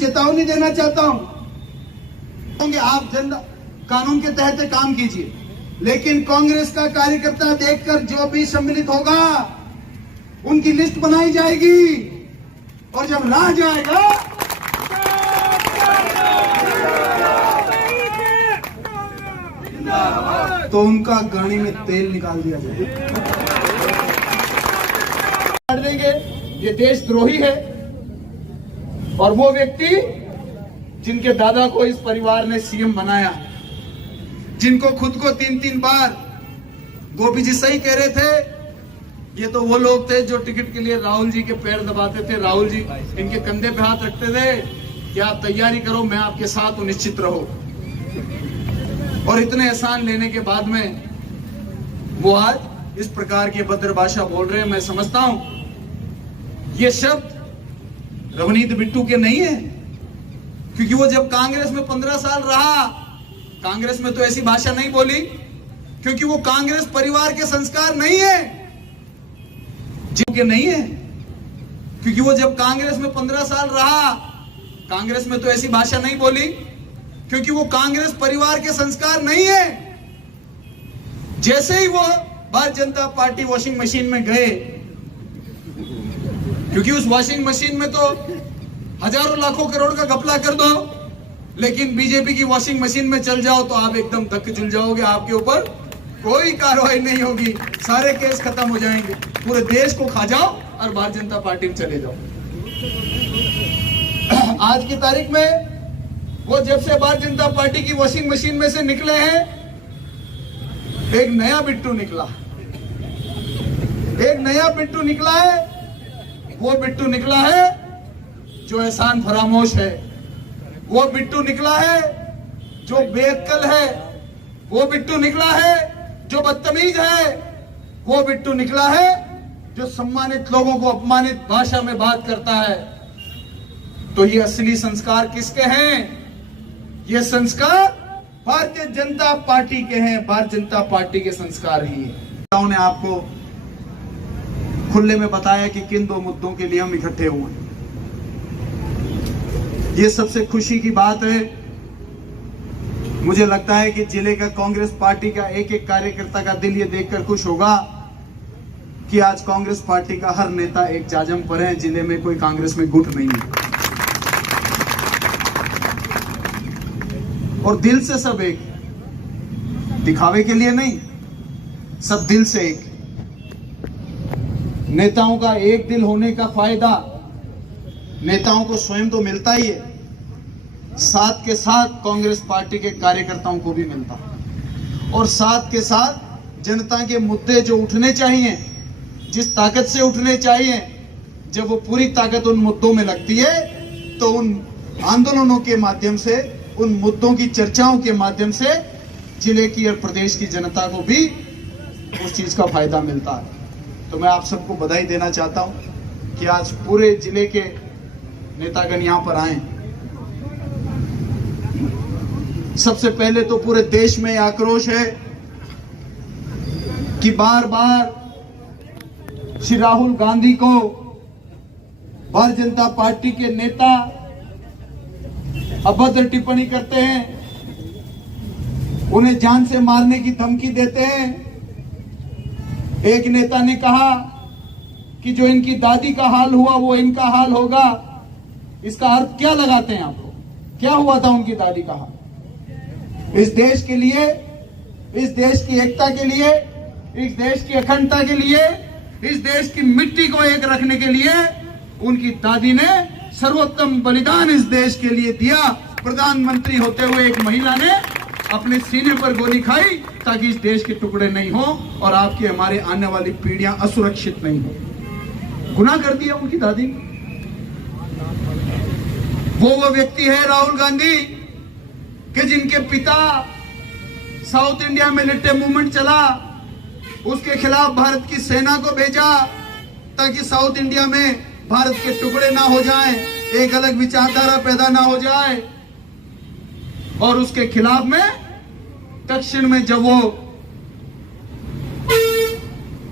चेतावनी देना चाहता हूं कि आप जनता कानून के तहत काम कीजिए, लेकिन कांग्रेस का कार्यकर्ता देखकर जो भी सम्मिलित होगा उनकी लिस्ट बनाई जाएगी और जब राज आएगा तो उनका गाड़ी में तेल निकाल दिया जाएगा। देंगे ये देशद्रोही है और वो व्यक्ति जिनके दादा को इस परिवार ने सीएम बनाया, जिनको खुद को 3-3 बार गोपी जी सही कह रहे थे, ये तो वो लोग थे जो टिकट के लिए राहुल जी के पैर दबाते थे। राहुल जी इनके कंधे पे हाथ रखते थे कि आप तैयारी करो, मैं आपके साथ हूं, निश्चित रहो। और इतने एहसान लेने के बाद में वो आज इस प्रकार की अभद्र भाषा बोल रहे हैं। मैं समझता हूं ये शब्द रवनीत बिट्टू के नहीं है, क्योंकि वो जब कांग्रेस में 15 साल रहा, कांग्रेस में तो ऐसी भाषा नहीं बोली, क्योंकि वो कांग्रेस परिवार के संस्कार नहीं है। के नहीं है, क्योंकि वो जब कांग्रेस में 15 साल रहा, कांग्रेस में तो ऐसी भाषा नहीं बोली, क्योंकि वो कांग्रेस परिवार के संस्कार नहीं है। जैसे ही वो Bharatiya Janata party washing machine में गए, क्योंकि उस वॉशिंग मशीन में तो हजारों लाखों करोड़ का घपला कर दो, लेकिन बीजेपी की वॉशिंग मशीन में चल जाओ तो आप एकदम धक्के झुल जाओगे, आपके ऊपर कोई कार्रवाई नहीं होगी, सारे केस खत्म हो जाएंगे, पूरे देश को खा जाओ और भारतीय जनता पार्टी में चले जाओ। आज की तारीख में वो जब से भारतीय जनता पार्टी की वॉशिंग मशीन में से निकले हैं, एक नया बिट्टू निकला, एक नया बिट्टू निकला है। वो बिट्टू निकला है जो एहसान फरामोश है, वो बिट्टू निकला है जो बेअक्ल है, वो बिट्टू निकला है जो बदतमीज है, वो बिट्टू निकला है जो सम्मानित लोगों को अपमानित भाषा में बात करता है। तो ये असली संस्कार किसके हैं? ये संस्कार भारतीय जनता पार्टी के हैं, भारतीय जनता पार्टी के संस्कार ही हैं। उन्होंने आपको खुले में बताया कि किन 2 मुद्दों के लिए हम इकट्ठे हुए हैं। ये सबसे खुशी की बात है। मुझे लगता है कि जिले का कांग्रेस पार्टी का एक एक कार्यकर्ता का दिल ये देखकर खुश होगा कि आज कांग्रेस पार्टी का हर नेता एक जाजम पर है, जिले में कोई कांग्रेस में गुट नहीं है और दिल से सब एक, दिखावे के लिए नहीं, सब दिल से एक। नेताओं का एक दिल होने का फायदा नेताओं को स्वयं तो मिलता ही है, साथ के साथ कांग्रेस पार्टी के कार्यकर्ताओं को भी मिलता है, और साथ के साथ जनता के मुद्दे जो उठने चाहिए, जिस ताकत से उठने चाहिए, जब वो पूरी ताकत उन मुद्दों में लगती है तो उन आंदोलनों के माध्यम से, उन मुद्दों की चर्चाओं के माध्यम से जिले की और प्रदेश की जनता को भी उस चीज का फायदा मिलता है। तो मैं आप सबको बधाई देना चाहता हूं कि आज पूरे जिले के नेतागण यहां पर आए। सबसे पहले तो पूरे देश में आक्रोश है कि बार बार श्री राहुल गांधी को भारतीय जनता पार्टी के नेता अभद्र टिप्पणी करते हैं, उन्हें जान से मारने की धमकी देते हैं। एक नेता ने कहा कि जो इनकी दादी का हाल हुआ वो इनका हाल होगा। इसका अर्थ क्या लगाते हैं आप लोग? क्या हुआ था उनकी दादी का हाल? इस देश के लिए, इस देश की एकता के लिए, इस देश की अखंडता के लिए, इस देश की मिट्टी को एक रखने के लिए उनकी दादी ने सर्वोत्तम बलिदान इस देश के लिए दिया। प्रधानमंत्री होते हुए एक महिला ने अपने सीने पर गोली खाई ताकि इस देश के टुकड़े नहीं हो और आपकी हमारे आने वाली पीढ़ियां असुरक्षित नहीं हो। गुनाह कर दिया उनकी दादी ने। वो व्यक्ति है राहुल गांधी कि जिनके पिता साउथ इंडिया में लिट्टे मूवमेंट चला, उसके खिलाफ भारत की सेना को भेजा ताकि साउथ इंडिया में भारत के टुकड़े ना हो जाएं, एक अलग विचारधारा पैदा ना हो जाए। और उसके खिलाफ में दक्षिण में जब वो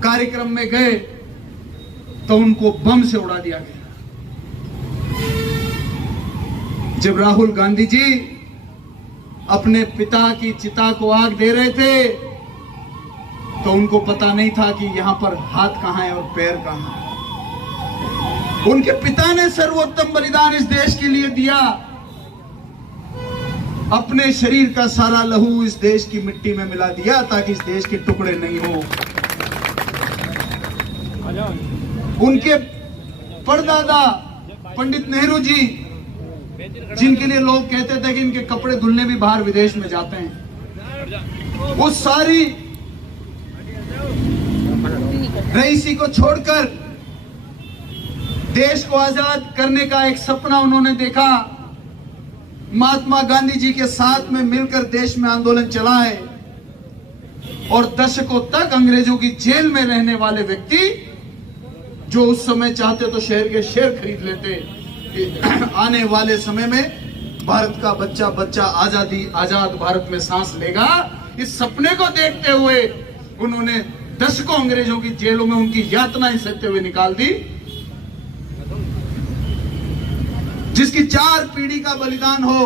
कार्यक्रम में गए तो उनको बम से उड़ा दिया गया। जब राहुल गांधी जी अपने पिता की चिता को आग दे रहे थे तो उनको पता नहीं था कि यहां पर हाथ कहां है और पैर कहां है। उनके पिता ने सर्वोत्तम बलिदान इस देश के लिए दिया, अपने शरीर का सारा लहू इस देश की मिट्टी में मिला दिया ताकि इस देश के टुकड़े नहीं हो। उनके परदादा पंडित नेहरू जी, जिनके लिए लोग कहते थे कि इनके कपड़े धुलने भी बाहर विदेश में जाते हैं, वो सारी रईसी को छोड़कर देश को आजाद करने का एक सपना उन्होंने देखा। महात्मा गांधी जी के साथ में मिलकर देश में आंदोलन चलाए और दशकों तक अंग्रेजों की जेल में रहने वाले व्यक्ति, जो उस समय चाहते तो शहर के शेर खरीद लेते कि आने वाले समय में भारत का बच्चा बच्चा आजाद भारत में सांस लेगा, इस सपने को देखते हुए उन्होंने दशकों अंग्रेजों की जेलों में उनकी यातनाएं सहते हुए निकाल दी, जिसकी 4 पीढ़ी का बलिदान हो।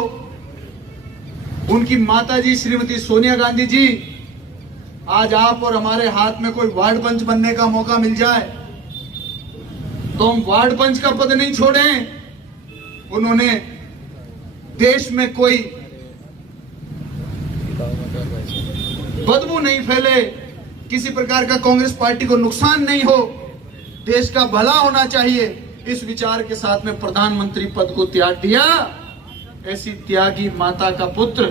उनकी माताजी श्रीमती सोनिया गांधी जी, आज आप और हमारे हाथ में कोई वार्ड पंच बनने का मौका मिल जाए तो हम वार्ड पंच का पद नहीं छोड़ें। उन्होंने देश में कोई बदबू नहीं फैले, किसी प्रकार का कांग्रेस पार्टी को नुकसान नहीं हो, देश का भला होना चाहिए, इस विचार के साथ में प्रधानमंत्री पद को त्याग दिया। ऐसी त्यागी माता का पुत्र,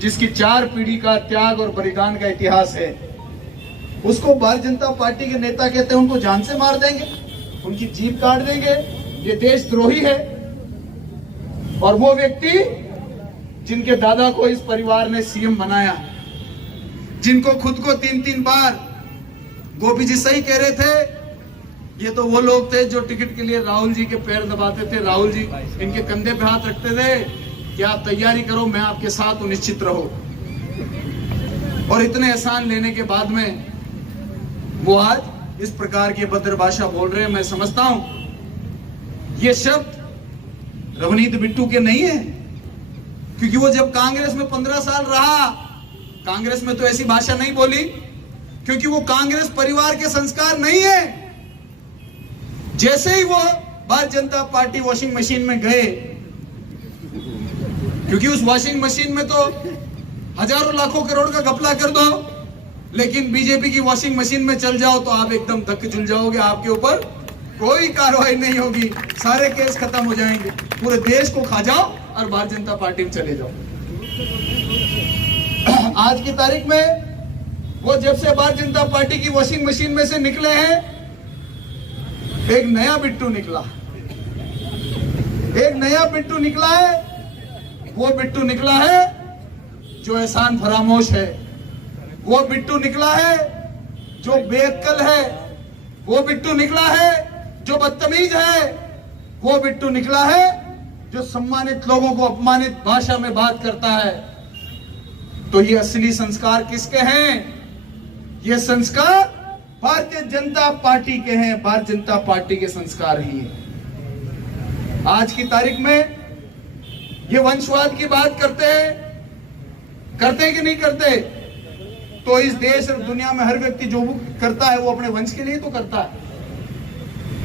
जिसकी 4 पीढ़ी का त्याग और बलिदान का इतिहास है, उसको भारतीय जनता पार्टी के नेता कहते हैं उनको जान से मार देंगे, उनकी जीभ काट देंगे, ये देशद्रोही है। और वो व्यक्ति जिनके दादा को इस परिवार ने सीएम बनाया, जिनको खुद को 3-3 बार, गोपी जी सही कह रहे थे, ये तो वो लोग थे जो टिकट के लिए राहुल जी के पैर दबाते थे, राहुल जी इनके कंधे पे हाथ रखते थे कि आप तैयारी करो, मैं आपके साथ हूं, निश्चित रहो। और इतने एहसान लेने के बाद में वो आज इस प्रकार की भद्र भाषा बोल रहे हैं। मैं समझता हूं ये शब्द रवनीत बिट्टू के नहीं है, क्योंकि वो जब कांग्रेस में 15 साल रहा, कांग्रेस में तो ऐसी भाषा नहीं बोली, क्योंकि वो कांग्रेस परिवार के संस्कार नहीं है। जैसे ही वो Bharatiya Janata party washing machine में गए, क्योंकि उस वॉशिंग मशीन में तो हजारों लाखों करोड़ का घपला कर दो, लेकिन बीजेपी की वॉशिंग मशीन में चल जाओ तो आप एकदम धक्के झुल जाओगे, आपके ऊपर कोई कार्रवाई नहीं होगी, सारे केस खत्म हो जाएंगे, पूरे देश को खा जाओ और भारतीय जनता पार्टी में चले जाओ। आज की तारीख में वो जब से भारतीय जनता पार्टी की वॉशिंग मशीन में से निकले हैं, एक नया बिट्टू निकला, एक नया बिट्टू निकला है। वो बिट्टू निकला है जो एहसान फरामोश है, वो बिट्टू निकला है जो बेअक्ल है, वो बिट्टू निकला है जो बदतमीज है, वो बिट्टू निकला है जो सम्मानित लोगों को अपमानित भाषा में बात करता है। तो ये असली संस्कार किसके हैं? ये संस्कार भारतीय जनता पार्टी के हैं, भारतीय जनता पार्टी के संस्कार ही है। आज की तारीख में ये वंशवाद की बात करते हैं कि नहीं करते? तो इस देश और दुनिया में हर व्यक्ति जो करता है वो अपने वंश के लिए तो करता है।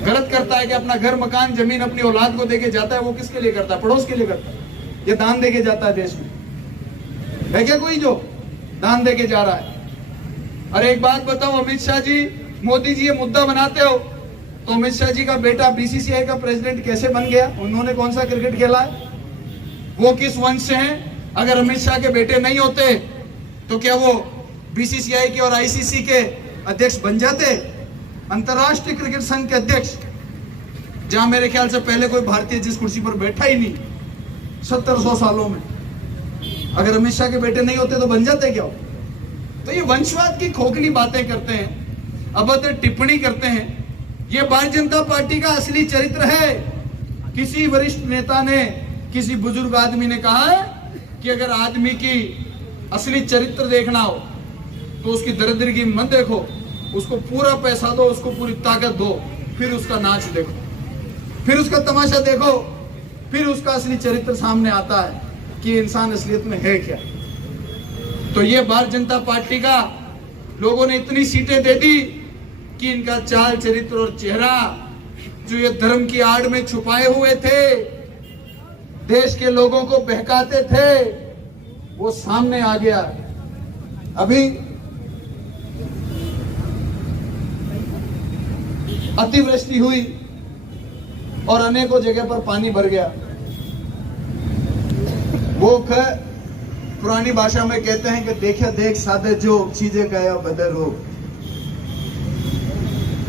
गलत करता है कि अपना घर मकान जमीन अपनी औलाद को देके जाता है, वो किसके लिए करता है? पड़ोस के लिए करता है। ये दान देके जाता है देश में, है क्या कोई जो दान देके जा रहा है? और एक बात बताओ, अमित शाह जी, मोदी जी ये मुद्दा बनाते हो तो अमित शाह जी का बेटा बीसीसीआई का प्रेसिडेंट कैसे बन गया? उन्होंने कौन सा क्रिकेट खेला है? वो किस वंश से हैं? अगर अमित शाह के बेटे नहीं होते तो क्या वो बीसीसीआई के और आईसीसी के अध्यक्ष बन जाते? अंतरराष्ट्रीय क्रिकेट संघ के अध्यक्ष, जहां मेरे ख्याल से पहले कोई भारतीय जिस कुर्सी पर बैठा ही नहीं 70-100 सालों में, अगर अमित शाह के बेटे नहीं होते तो बन जाते क्या? तो ये वंशवाद की खोखली बातें करते हैं, अभद्र टिप्पणी करते हैं। ये भारतीय जनता पार्टी का असली चरित्र है। किसी वरिष्ठ नेता ने, किसी बुजुर्ग आदमी ने कहा है कि अगर आदमी की असली चरित्र देखना हो तो उसकी दरिद्रगी मत देखो, उसको पूरा पैसा दो, उसको पूरी ताकत दो, फिर उसका नाच देखो, फिर उसका तमाशा देखो। फिर उसका असली चरित्र सामने आता है कि इंसान असलियत में है क्या। तो ये भारतीय जनता पार्टी का लोगों ने इतनी सीटें दे दी कि इनका चाल चरित्र और चेहरा जो ये धर्म की आड़ में छुपाए हुए थे, देश के लोगों को बहकाते थे, वो सामने आ गया। अभी अतिवृष्टि हुई और अनेकों जगह पर पानी भर गया। वो पुरानी भाषा में कहते हैं कि देखे देख साधे जो चीजें गया बदल हो।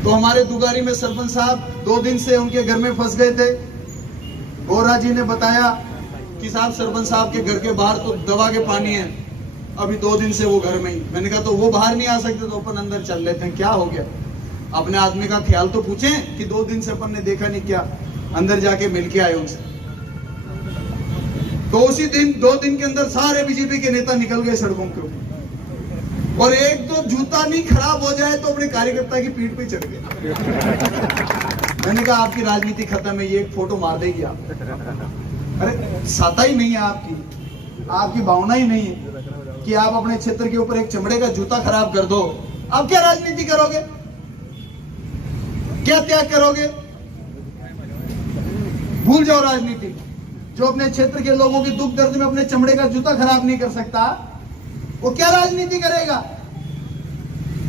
तो हमारे दुगारी में सरपंच साहब 2 दिन से उनके घर में फंस गए थे। गोरा जी ने बताया कि साहब सरपंच साहब के घर के बाहर तो दबा के पानी है, अभी 2 दिन से वो घर में ही। मैंने कहा तो वो बाहर नहीं आ सकते तो अपन अंदर चल लेते हैं, क्या हो गया। अपने आदमी का ख्याल तो पूछें कि 2 दिन से अपन ने देखा नहीं, क्या अंदर जाके मिल के आए उनसे। तो उसी दिन 2 दिन के अंदर सारे बीजेपी के नेता निकल गए सड़कों के ऊपर, और एक तो जूता नहीं खराब हो जाए तो अपने कार्यकर्ता की पीठ पे चढ़ गए। मैंने कहा आपकी राजनीति खत्म है, ये एक फोटो मार देगी आप। अरे सत्ता ही नहीं है आपकी भावना ही नहीं है कि आप अपने क्षेत्र के ऊपर एक चमड़े का जूता खराब कर दो। आप क्या राजनीति करोगे, क्या त्याग करोगे। भूल जाओ राजनीति। जो अपने क्षेत्र के लोगों की दुख दर्द में अपने चमड़े का जूता खराब नहीं कर सकता, वो क्या राजनीति करेगा,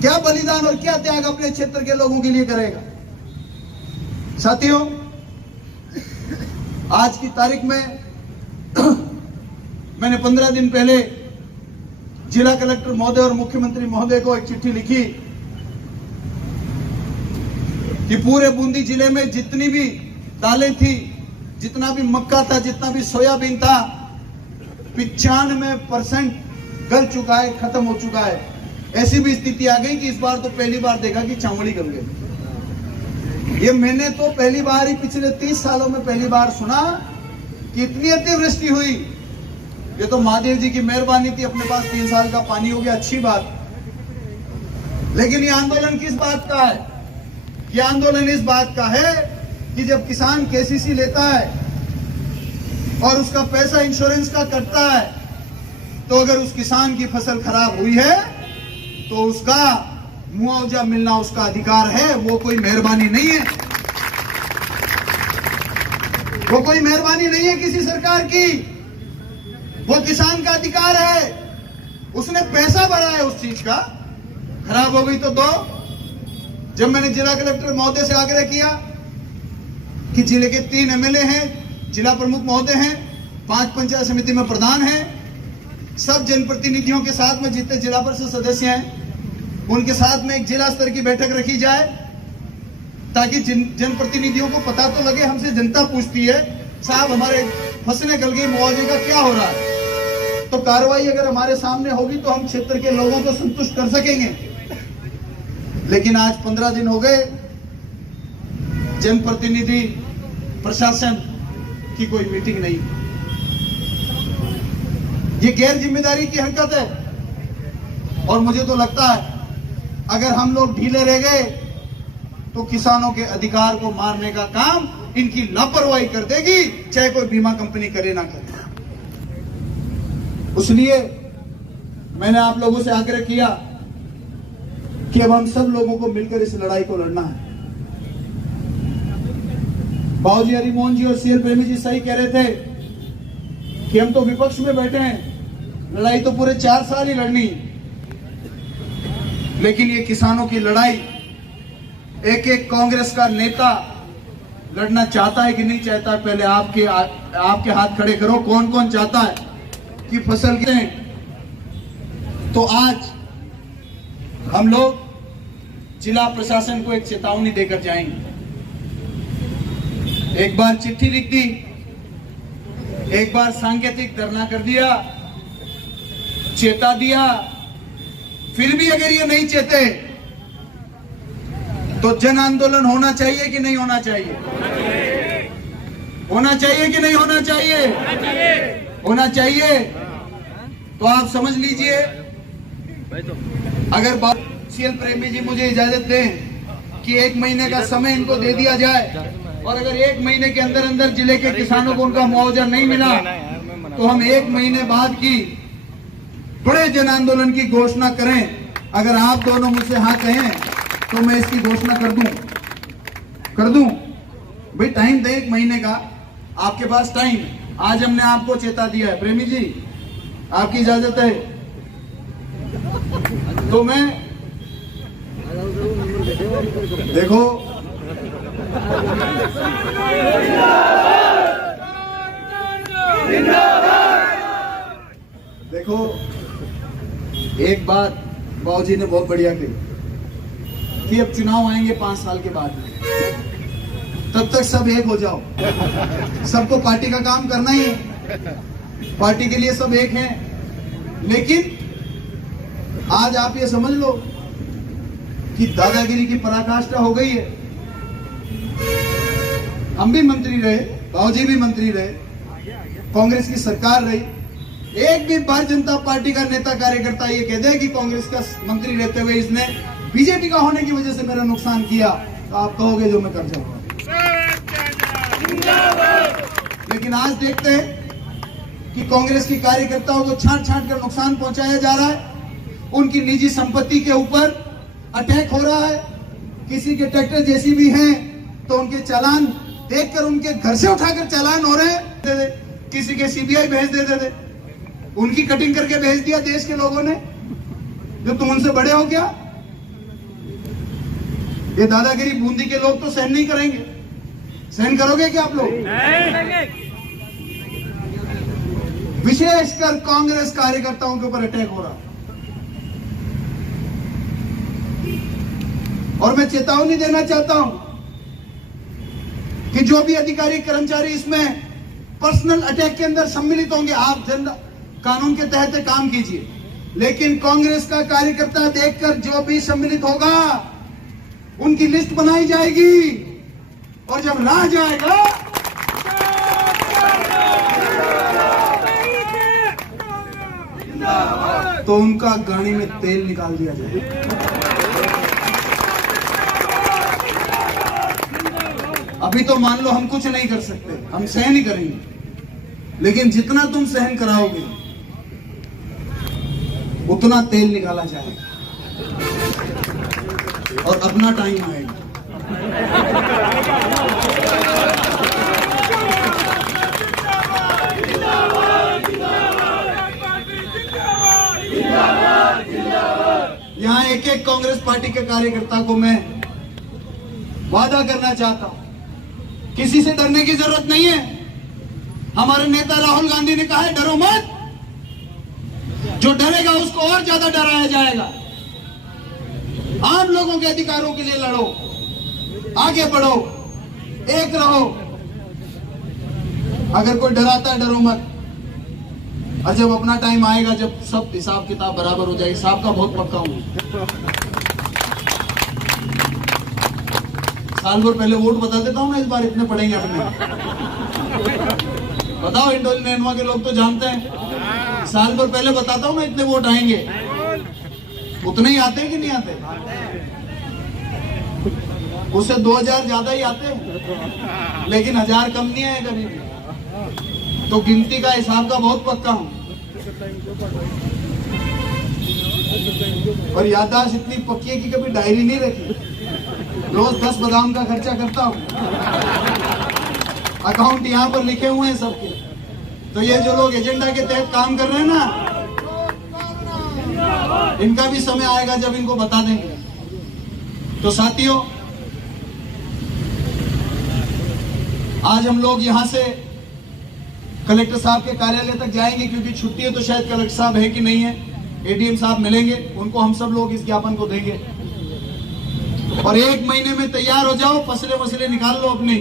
क्या बलिदान और क्या त्याग अपने क्षेत्र के लोगों के लिए करेगा। साथियों, आज की तारीख में मैंने 15 दिन पहले जिला कलेक्टर महोदय और मुख्यमंत्री महोदय को एक चिट्ठी लिखी कि पूरे बूंदी जिले में जितनी भी दालें थी, जितना भी मक्का था, जितना भी सोयाबीन था, 95% गल चुका है, खत्म हो चुका है। ऐसी भी स्थिति आ गई कि इस बार तो पहली बार देखा कि चावड़ी गल गई। ये मैंने तो पहली बार ही पिछले 30 सालों में पहली बार सुना कि इतनी अतिवृष्टि हुई। ये तो महादेव जी की मेहरबानी थी, अपने पास 3 साल का पानी हो गया, अच्छी बात। लेकिन ये आंदोलन किस बात का है, ये आंदोलन इस बात का है कि जब किसान केसीसी लेता है और उसका पैसा इंश्योरेंस का कटता है, तो अगर उस किसान की फसल खराब हुई है तो उसका मुआवजा मिलना उसका अधिकार है। वो कोई मेहरबानी नहीं है, वो कोई मेहरबानी नहीं है किसी सरकार की, वो किसान का अधिकार है। उसने पैसा भरा है उस चीज का, खराब हो गई तो दो। जब मैंने जिला कलेक्टर महोदय से आग्रह किया कि जिले के 3 एमएलए हैं, जिला प्रमुख महोदय हैं, 5 पंचायत समिति में प्रधान हैं, सब जनप्रतिनिधियों के साथ में जितने जिला परिषद सदस्य हैं उनके साथ में एक जिला स्तर की बैठक रखी जाए, ताकि जनप्रतिनिधियों को पता तो लगे। हमसे जनता पूछती है साहब हमारे फसलें गल गई, मुआवजे का क्या हो रहा है। तो कार्रवाई अगर हमारे सामने होगी तो हम क्षेत्र के लोगों को संतुष्ट कर सकेंगे। लेकिन आज 15 दिन हो गए, जनप्रतिनिधि प्रशासन की कोई मीटिंग नहीं। ये गैर जिम्मेदारी की हरकत है। और मुझे तो लगता है अगर हम लोग ढीले रह गए तो किसानों के अधिकार को मारने का काम इनकी लापरवाही कर देगी, चाहे कोई बीमा कंपनी करे ना करे। इसलिए मैंने आप लोगों से आग्रह किया कि अब हम सब लोगों को मिलकर इस लड़ाई को लड़ना है। बाबूजी हरिमोहन जी और सीएल प्रेमी जी सही कह रहे थे कि हम तो विपक्ष में बैठे हैं, लड़ाई तो पूरे 4 साल ही लड़नी। लेकिन ये किसानों की लड़ाई एक एक कांग्रेस का नेता लड़ना चाहता है कि नहीं चाहता है, पहले आपके हाथ खड़े करो। कौन कौन चाहता है कि फसल गिरे। तो आज हम लोग जिला प्रशासन को एक चेतावनी देकर जाएंगे। एक बार चिट्ठी लिख दी, एक बार सांकेतिक धरना कर दिया, चेता दिया, फिर भी अगर ये नहीं चेते तो जन आंदोलन होना चाहिए कि नहीं होना चाहिए? होना चाहिए कि नहीं होना चाहिए? होना चाहिए। तो आप समझ लीजिए, अगर सीएल प्रेमी जी मुझे इजाजत दें कि 1 महीने का समय इनको दे दिया जाए और अगर 1 महीने के अंदर अंदर जिले के किसानों को उनका मुआवजा नहीं मिला तो हम 1 महीने बाद की बड़े जन आंदोलन की घोषणा करें। अगर आप दोनों मुझसे हाँ कहें तो मैं इसकी घोषणा कर दूं। भाई टाइम दे 1 महीने का, आपके पास टाइम। आज हमने आपको चेता दिया है। प्रेमी जी, आपकी इजाजत है तो मैं देखो एक बात बाबूजी ने बहुत बढ़िया कही कि अब चुनाव आएंगे 5 साल के बाद, तब तक सब एक हो जाओ। सबको पार्टी का काम करना ही है, पार्टी के लिए सब एक हैं। लेकिन आज आप ये समझ लो कि दादागिरी की पराकाष्ठा हो गई है। हम भी मंत्री रहे, बाबूजी भी मंत्री रहे, कांग्रेस की सरकार रही। एक भी भारतीय जनता पार्टी का नेता कार्यकर्ता ये कह दे कि कांग्रेस का मंत्री रहते हुए इसने बीजेपी का होने की वजह से मेरा नुकसान किया, तो आप कहोगे जो मैं कर जाऊंगा। लेकिन आज देखते हैं कि कांग्रेस की कार्यकर्ताओं को छांट कर नुकसान पहुंचाया जा रहा है। उनकी निजी संपत्ति के ऊपर अटैक हो रहा है। किसी के ट्रैक्टर जैसी भी हैं तो उनके चालान देखकर उनके घर से उठाकर चालान हो रहे हैं। किसी के सीबीआई भेज देते थे, उनकी कटिंग करके भेज दिया देश के लोगों ने। जो तुम उनसे बड़े हो क्या? ये दादागिरी बूंदी के लोग तो सहन नहीं करेंगे। सहन करोगे क्या आप लोग? विशेषकर कांग्रेस कार्यकर्ताओं के ऊपर अटैक हो रहा। और मैं चेतावनी देना चाहता हूं कि जो भी अधिकारी कर्मचारी इसमें पर्सनल अटैक के अंदर सम्मिलित होंगे, आप कानून के तहत काम कीजिए। लेकिन कांग्रेस का कार्यकर्ता देखकर जो भी सम्मिलित होगा उनकी लिस्ट बनाई जाएगी, और जब राह जाएगा तो उनका गाड़ी में तेल निकाल दिया जाएगा। अभी तो मान लो हम कुछ नहीं कर सकते, हम सहन ही करेंगे, लेकिन जितना तुम सहन कराओगे उतना तेल निकाला जाएगा और अपना टाइम आएगा। यहां एक कांग्रेस पार्टी के कार्यकर्ता को मैं वादा करना चाहता हूं, किसी से डरने की जरूरत नहीं है। हमारे नेता राहुल गांधी ने कहा है डरो मत, जो डरेगा उसको और ज्यादा डराया जाएगा। आम लोगों के अधिकारों के लिए लड़ो, आगे बढ़ो, एक रहो। अगर कोई डराता है डरो मत। और जब अपना टाइम आएगा, जब सब हिसाब किताब बराबर हो जाएगी, हिसाब का बहुत पक्का हूं। साल भर पहले वोट बता देता हूं ना, इस बार इतने पड़ेंगे अपने। बताओ, इंडोली नैनवा के लोग तो जानते हैं। साल भर पहले बताता हूं ना इतने वोट आएंगे। उतने ही आते हैं कि नहीं आते? उससे 2000 ज्यादा ही आते हैं, लेकिन 1000 कम नहीं आए कभी। तो गिनती का हिसाब का बहुत पक्का हूं, और याददाश्त इतनी पक्की है कि कभी डायरी नहीं रखी। रोज 10 बादाम का खर्चा करता हूं। अकाउंट यहाँ पर लिखे हुए हैं सबके। तो ये जो लोग एजेंडा के तहत काम कर रहे हैं ना, इनका भी समय आएगा जब इनको बता देंगे। तो साथियों, आज हम लोग यहां से कलेक्टर साहब के कार्यालय तक जाएंगे, क्योंकि छुट्टी है तो शायद कलेक्टर साहब है कि नहीं है। एडीएम साहब मिलेंगे, उनको हम सब लोग इस ज्ञापन को देंगे। और 1 महीने में तैयार हो जाओ, फसले वसले निकाल लो अपनी।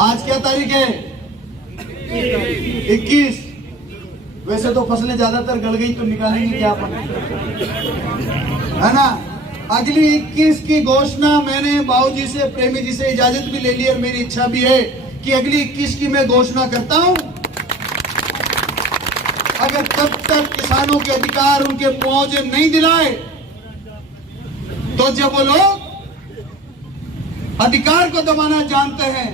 आज क्या तारीख है? 21। वैसे तो फसलें ज्यादातर गल गई, तो निकालेंगे क्या अपन, है ना? अगली 21 की घोषणा मैंने बाबूजी से, प्रेमी जी से इजाजत भी ले ली, और मेरी इच्छा भी है कि अगली 21 की मैं घोषणा करता हूं। अगर तब तक किसानों के अधिकार, उनके मुआवजे नहीं दिलाए, तो जब वो लोग अधिकार को दबाना जानते हैं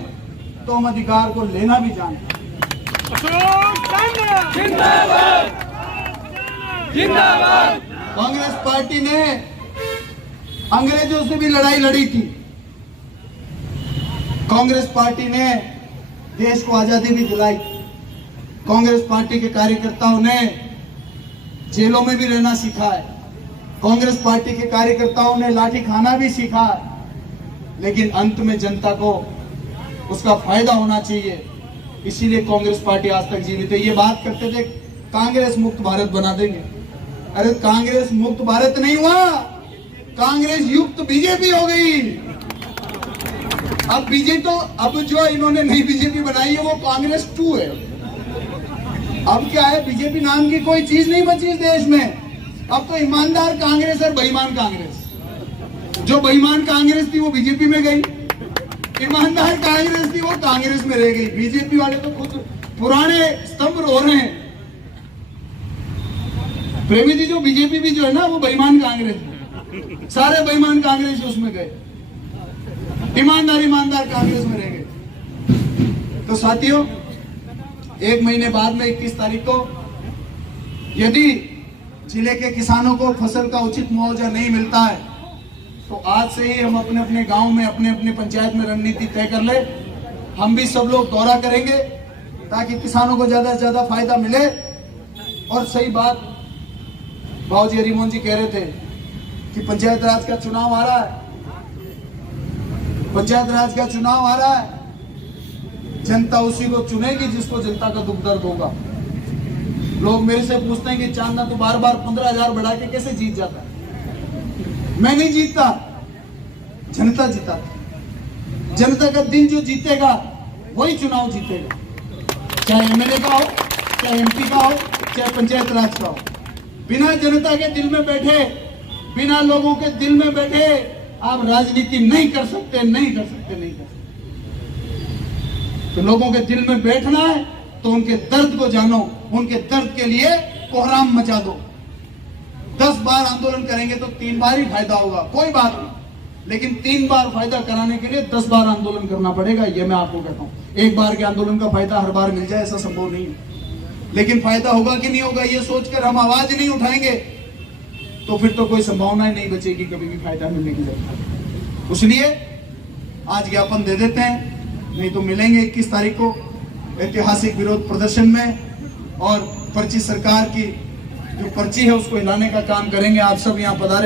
तो हम अधिकार को लेना भी जानते हैं। जिंदाबाद जिंदाबाद। कांग्रेस पार्टी ने अंग्रेजों से भी लड़ाई लड़ी थी। कांग्रेस पार्टी ने देश को आजादी भी दिलाई। कांग्रेस पार्टी के कार्यकर्ताओं ने जेलों में भी रहना सीखा है। कांग्रेस पार्टी के कार्यकर्ताओं ने लाठी खाना भी सीखा है। लेकिन अंत में जनता को उसका फायदा होना चाहिए, इसीलिए कांग्रेस पार्टी आज तक जीवित है। ये बात करते थे कांग्रेस मुक्त भारत बना देंगे। अरे कांग्रेस मुक्त भारत नहीं हुआ, कांग्रेस युक्त बीजेपी हो गई। अब बीजेपी तो अब जो इन्होंने नई बीजेपी बनाई है वो कांग्रेस 2 है। अब क्या है, बीजेपी नाम की कोई चीज नहीं बची इस देश में। अब तो ईमानदार कांग्रेस और बेईमान कांग्रेस। जो बेईमान कांग्रेस थी वो बीजेपी में गई, ईमानदार कांग्रेस थी वो कांग्रेस में रह गई। बीजेपी वाले तो खुद पुराने स्तंभ रो रहे हैं। प्रेमी जी, जो बीजेपी भी जो है ना वो बेईमान कांग्रेस है। सारे बेईमान कांग्रेस उसमें गए, ईमानदार कांग्रेस में रह गए। तो साथियों, 1 महीने बाद में 21 तारीख को यदि जिले के किसानों को फसल का उचित मुआवजा नहीं मिलता है तो आज से ही हम अपने अपने गांव में, अपने अपने पंचायत में रणनीति तय कर ले। हम भी सब लोग दौरा करेंगे ताकि किसानों को ज्यादा से ज्यादा फायदा मिले। और सही बात भाऊजी हरिमोहन जी कह रहे थे कि पंचायत राज का चुनाव आ रहा है, पंचायत राज का चुनाव आ रहा है। जनता उसी को चुनेगी जिसको जनता का दुख दर्द होगा। लोग मेरे से पूछते हैं कि चांदा तो बार बार 15,000 बढ़ा के कैसे जीत जाता है। मैं नहीं जीतता, जनता जीता। जनता का दिल जो जीतेगा वही चुनाव जीतेगा, चाहे एमएलए का हो, चाहे एमपी का हो, चाहे पंचायत राज का हो। बिना जनता के दिल में बैठे, बिना लोगों के दिल में बैठे आप राजनीति नहीं कर सकते, नहीं कर सकते, नहीं कर सकते। तो लोगों के दिल में बैठना है तो उनके दर्द को जानो, उनके दर्द के लिए कोहराम मचा दो। 10 बार आंदोलन करेंगे तो 3 बार ही फायदा होगा, कोई बात नहीं। लेकिन 3 बार फायदा कराने के लिए 10 बार आंदोलन करना पड़ेगा, ये मैं आपको कहता हूं। 1 बार के आंदोलन का फायदा हर बार मिल जाए ऐसा संभव नहीं है। लेकिन फायदा होगा कि नहीं होगा ये सोचकर हम आवाज नहीं उठाएंगे तो फिर तो कोई संभावना ही नहीं बचेगी कभी भी फायदा मिलने की। इसलिए आज ज्ञापन दे देते हैं, नहीं तो मिलेंगे 21 तारीख को ऐतिहासिक विरोध प्रदर्शन में। और पर्ची, सरकार की जो पर्ची है उसको हिलाने का काम करेंगे। आप सब यहाँ पधारे।